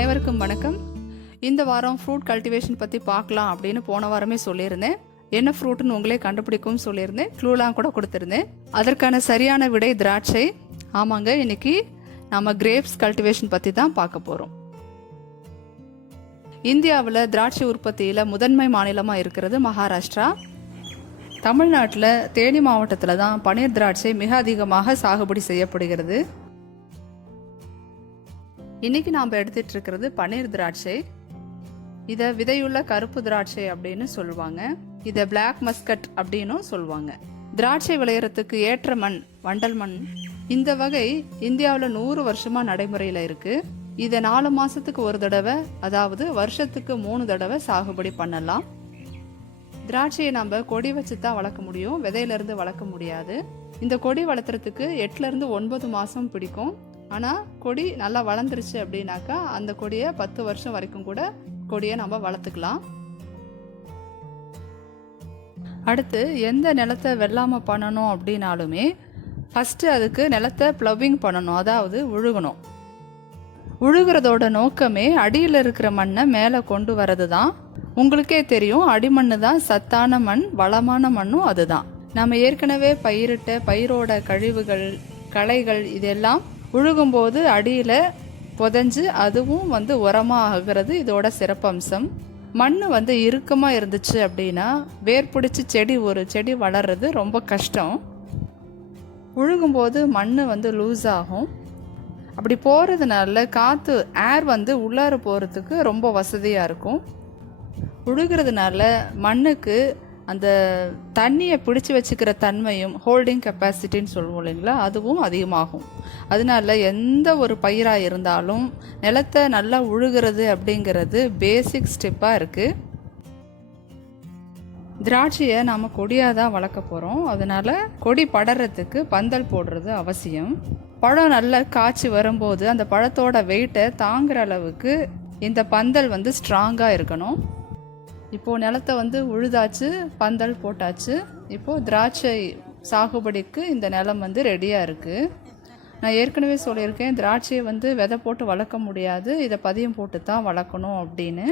அனைவருக்கும் வணக்கம். இந்த வாரம் ஃப்ரூட் கல்டிவேஷன் பற்றி பார்க்கலாம் அப்படின்னு போன வாரமே சொல்லியிருந்தேன். என்ன ஃப்ரூட்னு உங்களே கண்டுபிடிக்கும்னு சொல்லியிருந்தேன். க்ளூலாம் கூட கொடுத்துருந்தேன். அதற்கான சரியான விடை திராட்சை. ஆமாங்க, இன்னைக்கு நம்ம கிரேப்ஸ் கல்டிவேஷன் பற்றி தான் பார்க்க போகிறோம். இந்தியாவில் திராட்சை உற்பத்தியில் முதன்மை மாநிலமாக இருக்கிறது மகாராஷ்டிரா. தமிழ்நாட்டில் தேனி மாவட்டத்தில் தான் பன்னீர் திராட்சை மிக அதிகமாக சாகுபடி செய்யப்படுகிறது. இன்னைக்கு நாம் எடுத்துட்டு இருக்கிறது பன்னீர் திராட்சை. இதை விதையுள்ள கருப்பு திராட்சை அப்படின்னு சொல்லுவாங்க. இதை பிளாக் மஸ்கட் அப்படின்னும் சொல்லுவாங்க. திராட்சை விளையறதுக்கு ஏற்ற மண் வண்டல் மண். இந்த வகை இந்தியாவில் 100 வருஷமா நடைமுறையில் இருக்கு. இதை 4 மாசத்துக்கு ஒரு தடவை, அதாவது வருஷத்துக்கு 3 தடவை சாகுபடி பண்ணலாம். திராட்சையை நம்ம கொடி வச்சு தான் வளர்க்க முடியும், விதையிலிருந்து வளர்க்க முடியாது. இந்த கொடி வளர்த்துறதுக்கு 8லேருந்து 9 மாதம் பிடிக்கும். ஆனால் கொடி நல்லா வளர்ந்துருச்சு அப்படின்னாக்கா அந்த கொடியை 10 வருஷம் வரைக்கும் கூட கொடியை நம்ம வளர்த்துக்கலாம். அடுத்து எந்த நிலத்தை வெள்ளாமல் பண்ணணும் அப்படின்னாலுமே ஃபஸ்ட்டு அதுக்கு நிலத்தை ப்ளவிங் பண்ணணும், அதாவது உழுகணும். உழுகிறதோட நோக்கமே அடியில் இருக்கிற மண்ணை மேலே கொண்டு வரது தான். உங்களுக்கே தெரியும், அடிமண்ணு தான் சத்தான மண், வளமான மண்ணும் அதுதான். நம்ம ஏற்கனவே பயிரிட்ட பயிரோட கழிவுகள், களைகள் இதெல்லாம் உழுகும்போது அடியில் புதைஞ்சு அதுவும் உரமாக ஆகிறது இதோட சிறப்பம்சம். மண் இறுக்கமாக இருந்துச்சு அப்படின்னா வேர் பிடிச்சி ஒரு செடி வளர்றது ரொம்ப கஷ்டம். உழுகும்போது மண் லூஸ் ஆகும். அப்படி போகிறதுனால காற்று ஏர் உள்ளார போகிறதுக்கு ரொம்ப வசதியாக இருக்கும். உழுகிறதுனால மண்ணுக்கு அந்த தண்ணியை பிடிச்சி வச்சுக்கிற தன்மையும், ஹோல்டிங் கெப்பாசிட்டின்னு சொல்லுவோம் இல்லைங்களா, அதுவும் அதிகமாகும். அதனால எந்த ஒரு பயிராக இருந்தாலும் நிலத்தை நல்லா உழுகிறது அப்படிங்கிறது பேசிக் ஸ்டெப்பாக இருக்குது. திராட்சையை நாம் கொடியாக தான் வளர்க்க போகிறோம். அதனால் கொடி படறதுக்கு பந்தல் போடுறது அவசியம். பழம் நல்லா காய்ச்சி வரும்போது அந்த பழத்தோட வெயிட்டை தாங்குற அளவுக்கு இந்த பந்தல் ஸ்ட்ராங்காக இருக்கணும். இப்போது நிலத்தை உழுதாச்சு, பந்தல் போட்டாச்சு. இப்போது திராட்சை சாகுபடிக்கு இந்த நிலம் ரெடியாக இருக்குது. நான் ஏற்கனவே சொல்லியிருக்கேன், திராட்சையை விதை போட்டு வளர்க்க முடியாது, இதை பதியம் போட்டு தான் வளர்க்கணும் அப்படின்னு.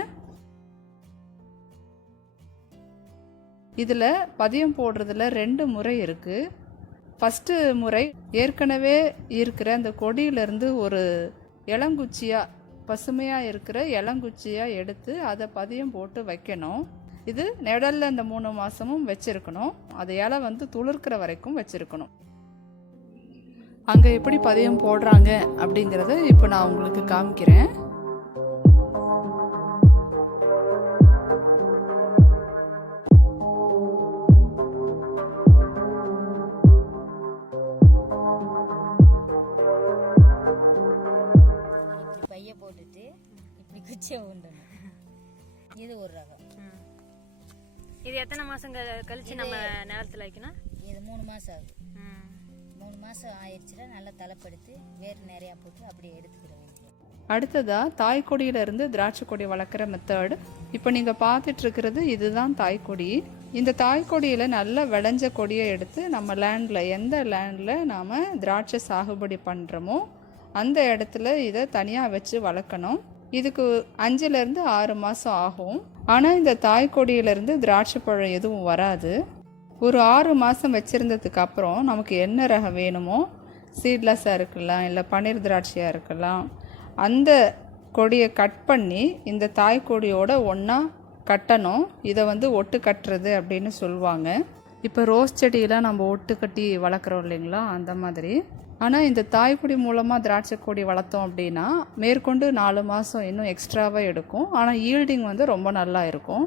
இதில் பதியம் போடுறதுல 2 முறை இருக்குது. ஃபஸ்ட்டு முறை ஏற்கனவே இருக்கிற அந்த கொடியிலேருந்து ஒரு இளங்குச்சியாக, பசுமையாக இருக்கிற இளங்குச்சியாக எடுத்து அதை பதியம் போட்டு வைக்கணும். இது நிழலில் இந்த 3 மாதமும் வச்சுருக்கணும். அது இலை துளிர்க்கிற வரைக்கும் வச்சுருக்கணும். அங்கே எப்படி பதியம் போடுறாங்க அப்படிங்கிறத இப்போ நான் உங்களுக்கு காமிக்கிறேன். போட்டுட்டு இப்படி குச்சியை ஊண்டணும். இது ஒரு ரகம். இது எத்தனை மாசம் கழிச்சு நம்ம நிலத்துல வைக்கணும்? இது 3 மாசம் ஆகுது. 3 மாசம் ஆயிடுச்சுன்னா நல்லா தலைப்படுத்தி வேர் நிறையா போட்டு அப்படியே எடுத்துக்கிறோம். அடுத்ததா தாய்க்கொடியிலிருந்து திராட்சை கொடி வளர்க்குற மெத்தட். இப்போ நீங்கள் பார்த்துட்டு இருக்கிறது இதுதான் தாய்க்கொடி. இந்த தாய்க்கொடியில் நல்லா விளைஞ்ச கொடியை எடுத்து நம்ம லேண்டில், எந்த லேண்டில் நாம் திராட்சை சாகுபடி பண்ணுறோமோ அந்த இடத்துல இதை தனியாக வச்சு வளர்க்கணும். இதுக்கு 5லேருந்து 6 மாதம் ஆகும். ஆனால் இந்த தாய்க்கொடியிலேருந்து திராட்சை பழம் எதுவும் வராது. ஒரு 6 மாதம் வச்சுருந்ததுக்கு அப்புறம் நமக்கு என்ன ரகம் வேணுமோ, சீட்லெஸ்ஸாக இருக்கலாம், இல்லை பன்னீர் திராட்சையாக இருக்கலாம், அந்த கொடியை கட் பண்ணி இந்த தாய்க்கொடியோட ஒன்றா கட்டணும். இதை ஒட்டு கட்டுறது அப்படின்னு சொல்லுவாங்க. இப்போ ரோஸ் செடியெலாம் நம்ம ஒட்டு கட்டி வளர்க்குறோம் இல்லைங்களா, அந்த மாதிரி. ஆனால் இந்த தாய்க்கொடி மூலமாக திராட்சை கொடி வளர்த்தோம் அப்படின்னா மேற்கொண்டு 4 மாதம் இன்னும் எக்ஸ்ட்ராவாக எடுக்கும். ஆனால் ஈல்டிங் ரொம்ப நல்லா இருக்கும்.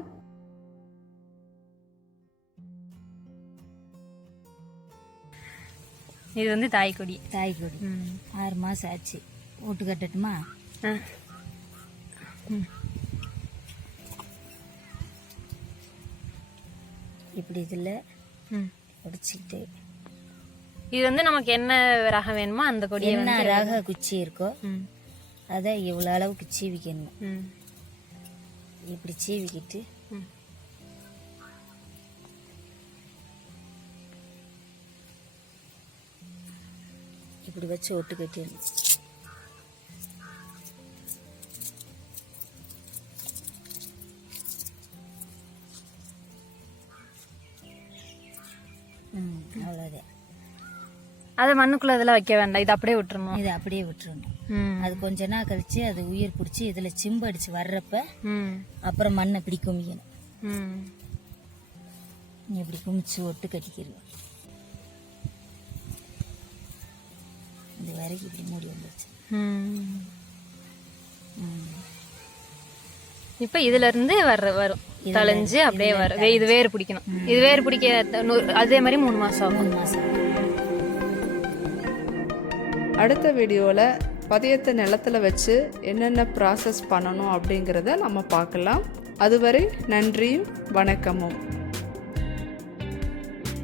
இது தாய்க்கொடி. 6 மாதம் ஆச்சு. ஓட்டு கட்டட்டுமா? இப்படி இதில் உடைச்சிக்கிட்டு இது நமக்கு என்ன ரகம் வேணுமோ அந்த கொடி, என்ன ரக குச்சி இருக்கோ அதை இவ்வளோ அளவுக்கு சீவிக்கணும். இப்படி சீவிக்கிட்டு இப்படி வச்சு ஒட்டு கட்டிடணும். அவ்வளோதான். அதை மண்ணுக்குள்ள இதெல்லாம் வைக்க வேண்டாம், இது அப்படியே விட்டுறணும். இது அப்படியே விட்டுறணும். அது கொஞ்ச நாள் கழிச்சு அது உயிர் பிடிச்சி இதுல சிம்பு அடிச்சு வர்றப்ப அப்புறம் மண்ணை இப்படி குமிக்கணும். இப்படி குமிச்சு ஒட்டு கட்டிக்கிடுவோம். இது வரைக்கும் இப்படி மூடி வந்துருச்சு. இப்ப இதுல இருந்து வரும் தளைஞ்சு அப்படியே வரும். இது வேறு பிடிக்கணும். இது வேறு பிடிக்க அதே மாதிரி 3 மாசம் ஆகும். 3 மாசம். அடுத்த வீடியோவில் பதியத்தை நிலத்துல வச்சு என்னென்ன ப்ராசஸ் பண்ணணும் அப்படிங்கிறத நம்ம பார்க்கலாம். அதுவரை நன்றியும் வணக்கமும்.